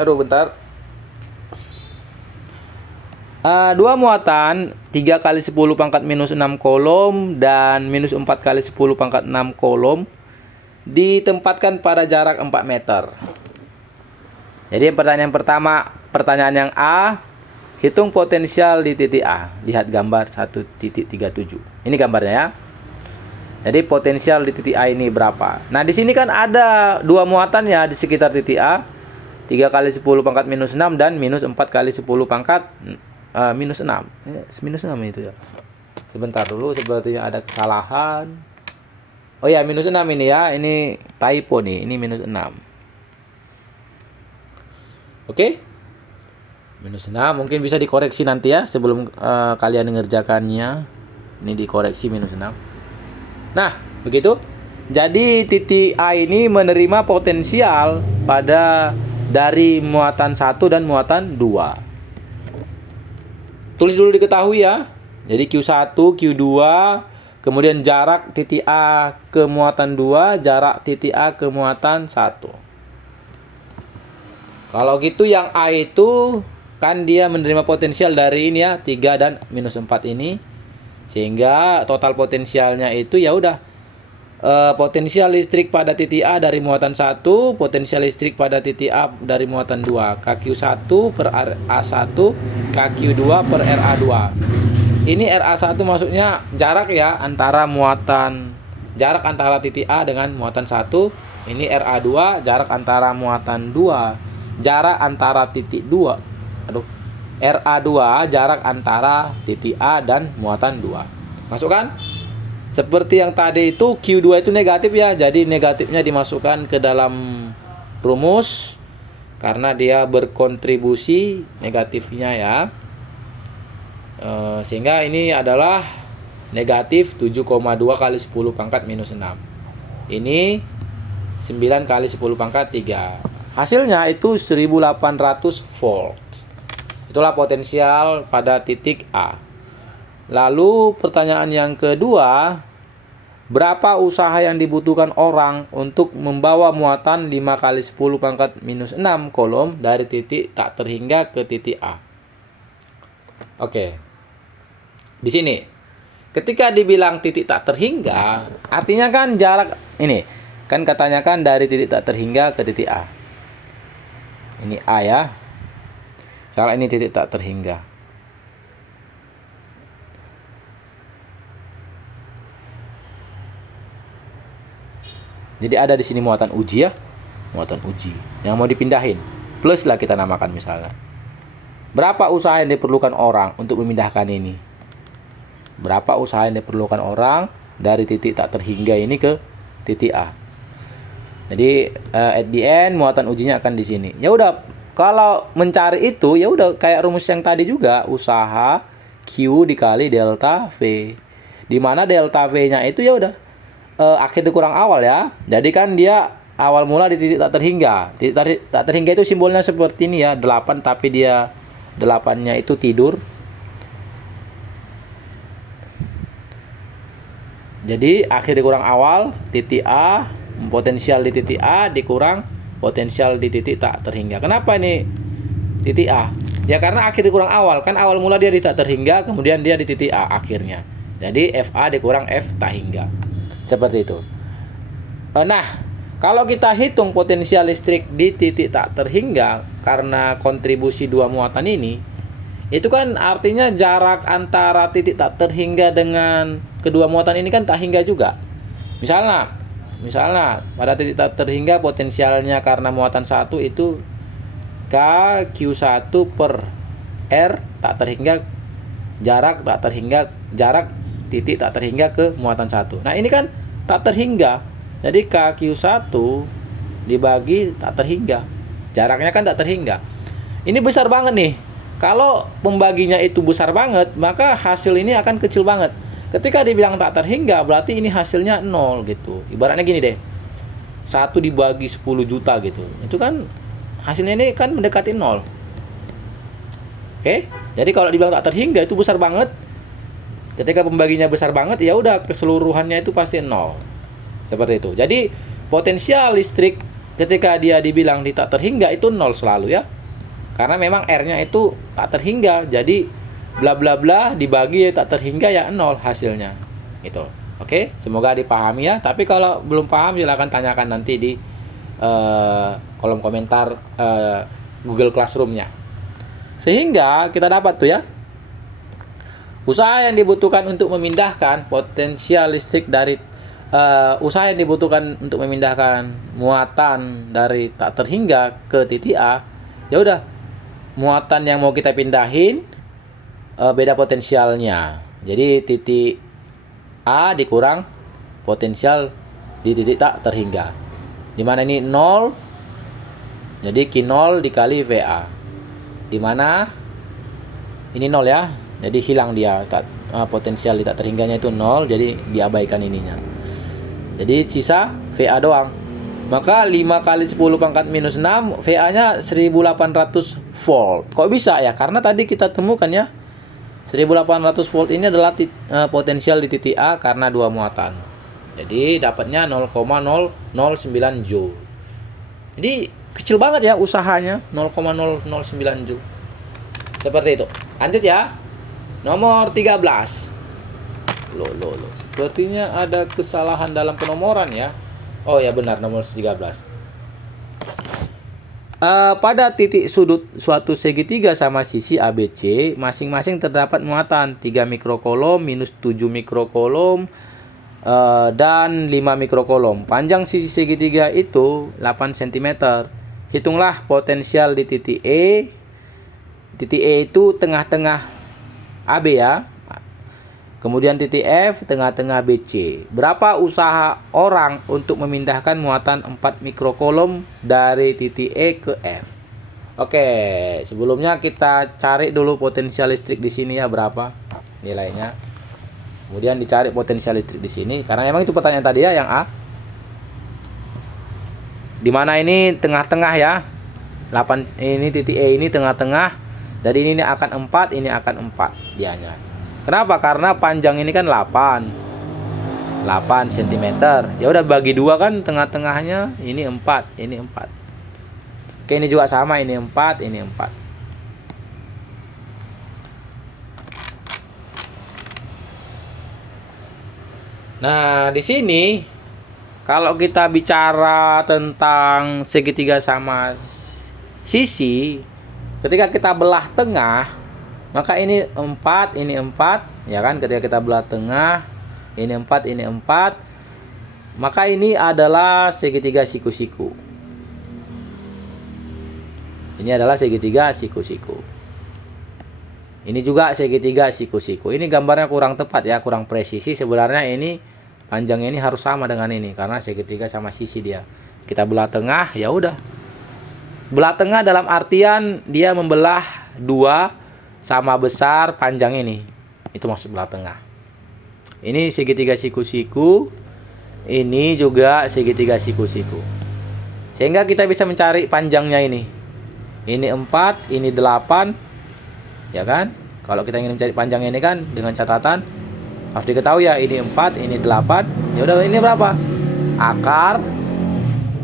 Aduh bentar. Dua muatan 3 kali 10 pangkat minus 6 kolom dan minus 4 kali 10 pangkat 6 kolom ditempatkan pada jarak 4 meter. Jadi pertanyaan pertama, pertanyaan yang A, hitung potensial di titik A. Lihat gambar 1.37. Ini gambarnya ya. Jadi potensial di titik A ini berapa? Nah, di sini kan ada dua muatan ya di sekitar titik A. 3 kali 10 pangkat minus 6 dan minus 4 kali 10 pangkat minus 6. Minus 6 itu ya. Sebentar dulu, sepertinya ada kesalahan. Oh ya, minus 6 ini ya. Ini typo nih. Ini minus 6. Oke. Minus 6 mungkin bisa dikoreksi nanti ya sebelum kalian mengerjakannya. Ini dikoreksi minus 6. Nah, begitu. Jadi titik A ini menerima potensial dari muatan 1 dan muatan 2. Tulis dulu diketahui ya. Jadi Q1, Q2, kemudian jarak titik A ke muatan 2, jarak titik A ke muatan 1. Kalau gitu yang A itu kan dia menerima potensial dari ini ya, 3 dan -4 ini. Sehingga total potensialnya itu ya udah potensial listrik pada titik A dari muatan 1, potensial listrik pada titik A dari muatan 2, KQ1 per RA1, KQ2 per RA2. Ini RA1 maksudnya jarak ya jarak antara titik A dengan muatan 1. Ini RA2 jarak antara muatan 2, jarak antara titik 2. RA2 jarak antara titik A dan muatan 2. Masuk kan? Seperti yang tadi itu Q2 itu negatif ya. Jadi negatifnya dimasukkan ke dalam rumus karena dia berkontribusi negatifnya ya. Sehingga ini adalah negatif 7,2 kali 10 pangkat minus 6. Ini 9 kali 10 pangkat 3. Hasilnya itu 1800 volt. Itulah potensial pada titik A. Lalu pertanyaan yang kedua, berapa usaha yang dibutuhkan orang untuk membawa muatan 5 kali 10 pangkat minus 6 kolom dari titik tak terhingga ke titik A? Oke. Di sini, ketika dibilang titik tak terhingga, artinya kan jarak ini, kan katanya kan dari titik tak terhingga ke titik A. Ini A ya. Kalau ini titik tak terhingga. Jadi ada di sini muatan uji ya, muatan uji yang mau dipindahin. Plus lah kita namakan misalnya. Berapa usaha yang diperlukan orang untuk memindahkan ini? Berapa usaha yang diperlukan orang dari titik tak terhingga ini ke titik A? Jadi at the end muatan ujinya akan di sini. Ya udah, kalau mencari itu ya udah kayak rumus yang tadi juga, usaha Q dikali delta V. Di mana delta V-nya itu ya udah akhir dikurang awal ya. Jadi kan dia awal mula di titik tak terhingga. Titik tak terhingga itu simbolnya seperti ini ya, 8 tapi dia 8-nya itu tidur. Jadi akhir dikurang awal titik A, potensial di titik A dikurang potensial di titik tak terhingga. Kenapa ini titik A? Ya karena akhir dikurang awal, kan awal mula dia di tak terhingga, kemudian dia di titik A akhirnya. Jadi FA dikurang F tak hingga. Seperti itu. Nah, kalau kita hitung potensial listrik di titik tak terhingga karena kontribusi dua muatan ini, itu kan artinya jarak antara titik tak terhingga dengan kedua muatan ini kan tak hingga juga. Misalnya pada titik tak terhingga potensialnya karena muatan 1 itu KQ1 per R tak terhingga jarak titik tak terhingga ke muatan 1. Nah, ini kan tak terhingga. Jadi KQ1 dibagi tak terhingga. Jaraknya kan tak terhingga. Ini besar banget nih. Kalau pembaginya itu besar banget, maka hasil ini akan kecil banget. Ketika dibilang tak terhingga, berarti ini hasilnya 0 gitu. Ibaratnya gini deh. 1 dibagi 10 juta gitu. Itu kan hasilnya ini kan mendekati 0. Oke? Jadi kalau dibilang tak terhingga itu besar banget. Ketika pembaginya besar banget, ya udah keseluruhannya itu pasti 0. Seperti itu. Jadi potensial listrik ketika dia dibilang di tak terhingga itu 0 selalu ya. Karena memang R-nya itu tak terhingga. Jadi bla bla bla dibagi tak terhingga ya 0 hasilnya. Gitu. Oke, semoga dipahami ya. Tapi kalau belum paham silakan tanyakan nanti di kolom komentar Google Classroom-nya. Sehingga kita dapat tuh ya. Usaha yang dibutuhkan untuk memindahkan potensial listrik dari usaha yang dibutuhkan untuk memindahkan muatan dari tak terhingga ke titik A, ya udah muatan yang mau kita pindahin beda potensialnya. Jadi titik A dikurang potensial di titik tak terhingga. Dimana ini 0, jadi Q0 dikali VA. Dimana ini 0 ya. Jadi hilang dia potensial di tak terhingganya itu 0, jadi diabaikan ininya. Jadi sisa VA doang. Maka 5 kali 10 pangkat minus 6, VA-nya 1800 volt. Kok bisa ya? Karena tadi kita temukan ya, 1800 volt ini adalah potensial di titik A karena 2 muatan. Jadi dapatnya 0,009 joule. Jadi kecil banget ya usahanya, 0,009 joule. Seperti itu. Lanjut ya. Nomor 13. Loh. Sepertinya ada kesalahan dalam penomoran ya. Oh ya benar, nomor 13. Pada titik sudut suatu segitiga sama sisi ABC, masing-masing terdapat muatan 3 mikrokolom, minus 7 mikrokolom, dan 5 mikrokolom. Panjang sisi segitiga itu 8 cm. Hitunglah potensial di titik E. Titik E itu tengah-tengah AB ya. Kemudian titik F tengah-tengah BC. Berapa usaha orang untuk memindahkan muatan 4 mikrokolom dari titik E ke F? Oke, sebelumnya kita cari dulu potensial listrik di sini ya, berapa nilainya. Kemudian dicari potensial listrik di sini karena memang itu pertanyaan tadi ya yang A. Di mana ini tengah-tengah ya. 8 ini titik E ini tengah-tengah. Jadi ini akan 4, ini akan 4 dianya. Kenapa? Karena panjang ini kan 8 cm. Ya udah bagi 2 kan tengah-tengahnya, ini 4, ini 4. Oke, ini juga sama, ini 4, ini 4. Nah, di sini kalau kita bicara tentang segitiga sama sisi, ketika kita belah tengah, maka ini 4, ini 4, ya kan? Ketika kita belah tengah, ini 4, ini 4. Maka ini adalah segitiga siku-siku. Ini adalah segitiga siku-siku. Ini juga segitiga siku-siku. Ini gambarnya kurang tepat ya, kurang presisi. Sebenarnya ini panjangnya ini harus sama dengan ini karena segitiga sama sisi dia. Kita belah tengah, ya udah. Belah tengah dalam artian dia membelah 2 sama besar panjang ini. Itu maksud belah tengah. Ini segitiga siku-siku. Ini juga segitiga siku-siku. Sehingga kita bisa mencari panjangnya ini. Ini 4, ini 8. Ya kan? Kalau kita ingin mencari panjangnya ini kan dengan catatan harus diketahui ya, ini 4, ini 8. Ya udah, ini berapa? Akar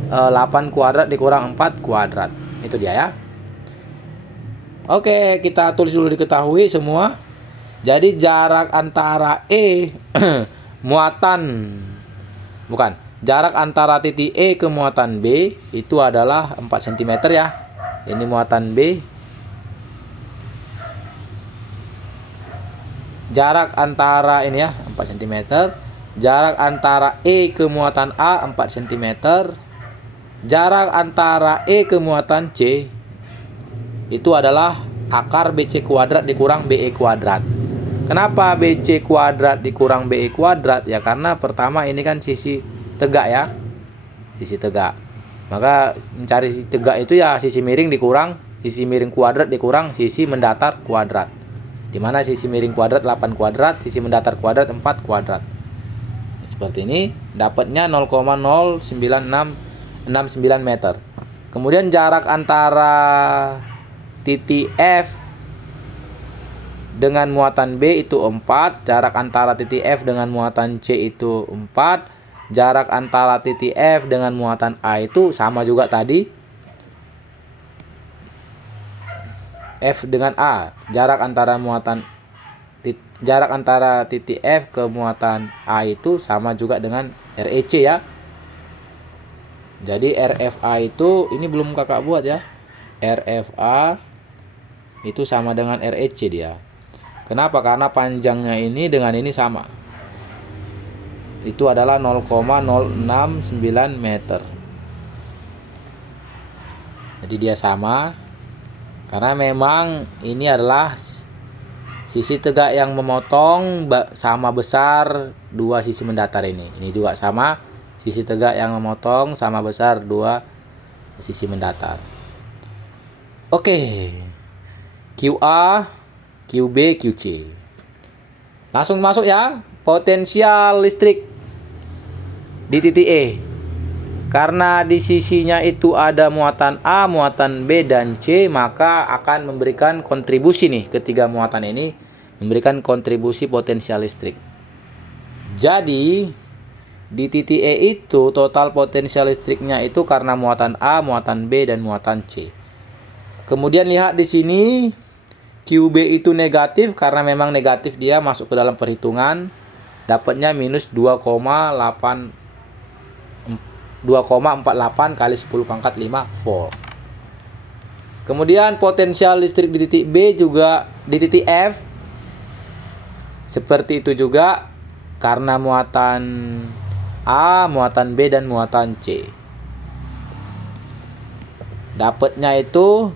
8 kuadrat dikurang 4 kuadrat. Itu dia ya. Oke, kita tulis dulu diketahui semua. Jadi jarak antara E jarak antara titik E ke muatan B itu adalah 4 cm ya. Ini muatan B. Jarak antara ini ya 4 cm. Jarak antara E ke muatan A 4 cm. Jarak antara E ke muatan C itu adalah akar BC kuadrat dikurang BE kuadrat. Kenapa BC kuadrat dikurang BE kuadrat? Ya karena pertama ini kan sisi tegak ya. Sisi tegak. Maka mencari sisi tegak itu ya sisi miring dikurang sisi miring kuadrat dikurang sisi mendatar kuadrat. Dimana sisi miring kuadrat 8 kuadrat, sisi mendatar kuadrat 4 kuadrat. Seperti ini, dapatnya 0,09669 meter. Kemudian jarak antara titik F dengan muatan B itu 4, jarak antara titik F dengan muatan C itu 4, jarak antara titik F dengan muatan A itu sama juga tadi, F dengan A. Jarak antara titik F ke muatan A itu sama juga dengan REC ya. Jadi RFA itu ini belum kakak buat ya. RFA itu sama dengan REC dia. Kenapa? Karena panjangnya ini dengan ini sama. Itu adalah 0,069 meter. Jadi dia sama. Karena memang ini adalah sisi tegak yang memotong sama besar dua sisi mendatar ini. Ini juga sama. Sisi tegak yang memotong sama besar dua sisi mendatar. Oke. QA, QB, QC. Langsung masuk ya. Potensial listrik. di titik E. Karena di sisinya itu ada muatan A, muatan B, dan C, maka akan memberikan kontribusi nih, ketiga muatan ini memberikan kontribusi potensial listrik. Jadi di titik E itu total potensial listriknya itu karena muatan A, muatan B, dan muatan C. Kemudian lihat di sini QB itu negatif karena memang negatif, dia masuk ke dalam perhitungan, dapatnya minus 2,48 kali 10 pangkat 5 volt. Kemudian potensial listrik di titik B juga di titik F seperti itu juga karena muatan A, muatan B, dan muatan C. Dapatnya itu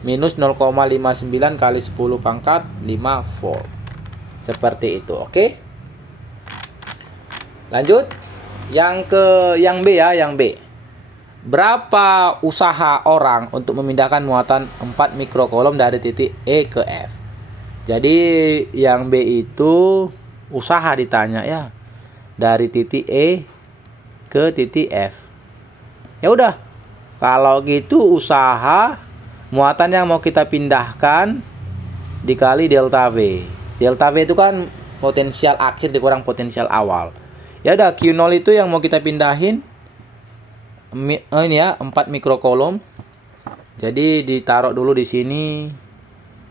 minus 0,59 kali 10 pangkat 5 volt. Seperti itu, oke? Lanjut. Yang B ya, yang B. Berapa usaha orang untuk memindahkan muatan 4 mikrokolom dari titik E ke F? Jadi yang B itu usaha ditanya ya. Dari titik E ke titik F. Ya udah. Kalau gitu usaha muatan yang mau kita pindahkan dikali delta V. Delta V itu kan potensial akhir dikurang potensial awal. Ya udah, Q0 itu yang mau kita pindahin ini ya, 4 mikrokolom. Jadi ditaruh dulu di sini.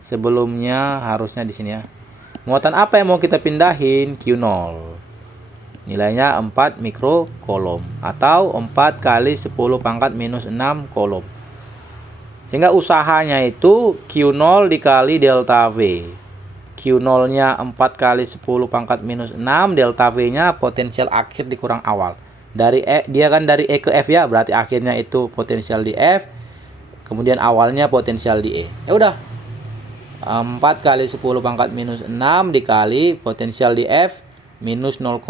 Sebelumnya harusnya di sini ya. Muatan apa yang mau kita pindahin? Q0. Nilainya 4 mikrokolom atau 4 kali 10 pangkat minus 6 kolom. Sehingga usahanya itu Q0 dikali delta V. Q0-nya 4 kali 10 pangkat minus 6, delta V-nya potensial akhir dikurang awal. Dia kan dari E ke F ya, berarti akhirnya itu potensial di F, kemudian awalnya potensial di E. Ya udah. 4 kali 10 pangkat minus 6 dikali potensial di F minus 0,59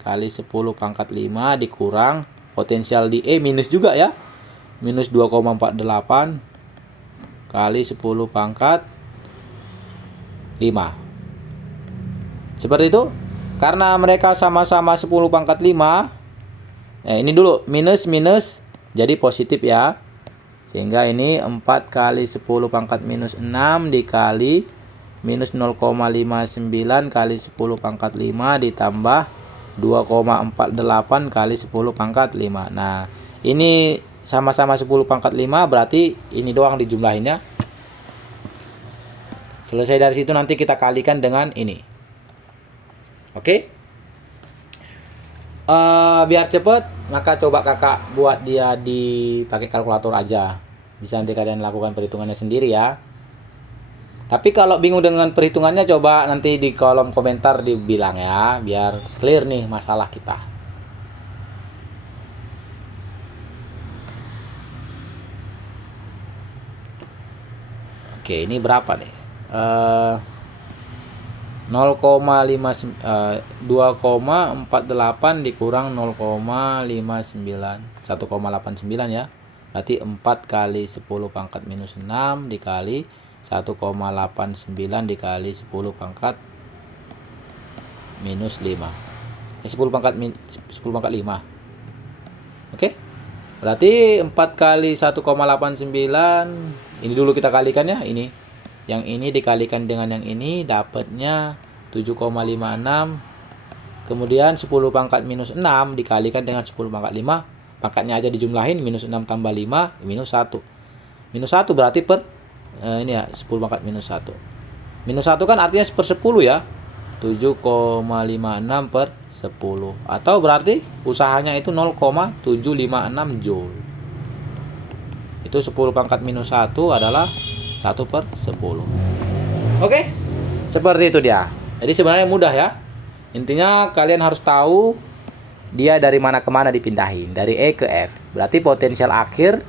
kali 10 pangkat 5 dikurang potensial di E minus juga ya. Minus 2,48 kali 10 pangkat 5. Seperti itu. Karena mereka sama-sama 10 pangkat 5. Ini dulu minus jadi positif ya. Sehingga ini 4 kali 10 pangkat minus 6 dikali minus 0,59 kali 10 pangkat 5 ditambah 2,48 kali 10 pangkat 5. Nah, ini sama-sama 10 pangkat 5 berarti ini doang dijumlahinnya. Selesai dari situ nanti kita kalikan dengan ini. Oke? Biar cepet, maka coba kakak buat dia pakai kalkulator aja. Bisa nanti kalian lakukan perhitungannya sendiri ya. Tapi kalau bingung dengan perhitungannya, coba nanti di kolom komentar dibilang ya, biar clear nih masalah kita. Oke, ini berapa nih? 2,48 dikurang 0,59 1,89 ya. Berarti 4 kali 10 pangkat minus 6 dikali 1,89 dikali 10 pangkat minus 5. 10 pangkat 5. Oke? Berarti 4 kali 1,89 ini dulu kita kalikan ya, ini. Yang ini dikalikan dengan yang ini dapatnya 7,56. Kemudian 10 pangkat minus 6 dikalikan dengan 10 pangkat 5. Pangkatnya aja dijumlahin, minus 6 tambah 5, minus 1. Minus 1 berarti per ini ya, 10 pangkat minus 1. Minus 1 kan artinya per 10 ya. 7,56 per 10. Atau berarti usahanya itu 0,756 Joule. Itu 10 pangkat minus 1 adalah 1 per 10. Oke, seperti itu dia. Jadi sebenarnya mudah ya. Intinya kalian harus tahu dia dari mana ke mana dipindahin. Dari E ke F. Berarti potensial akhir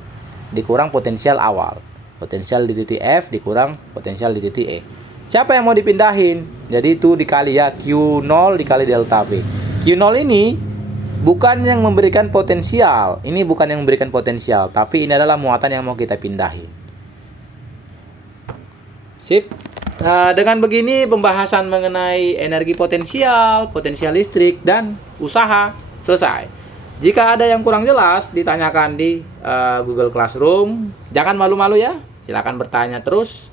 dikurang potensial awal. Potensial di titik F dikurang potensial di titik E. Siapa yang mau dipindahin? Jadi itu dikali ya, Q0 dikali delta V. Q0 ini bukan yang memberikan potensial. Ini bukan yang memberikan potensial, tapi ini adalah muatan yang mau kita pindahin. Sip. Dengan begini pembahasan mengenai energi potensial, potensial listrik, dan usaha selesai. Jika ada yang kurang jelas, ditanyakan di Google Classroom. Jangan malu-malu ya, silakan bertanya terus,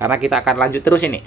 karena kita akan lanjut terus ini.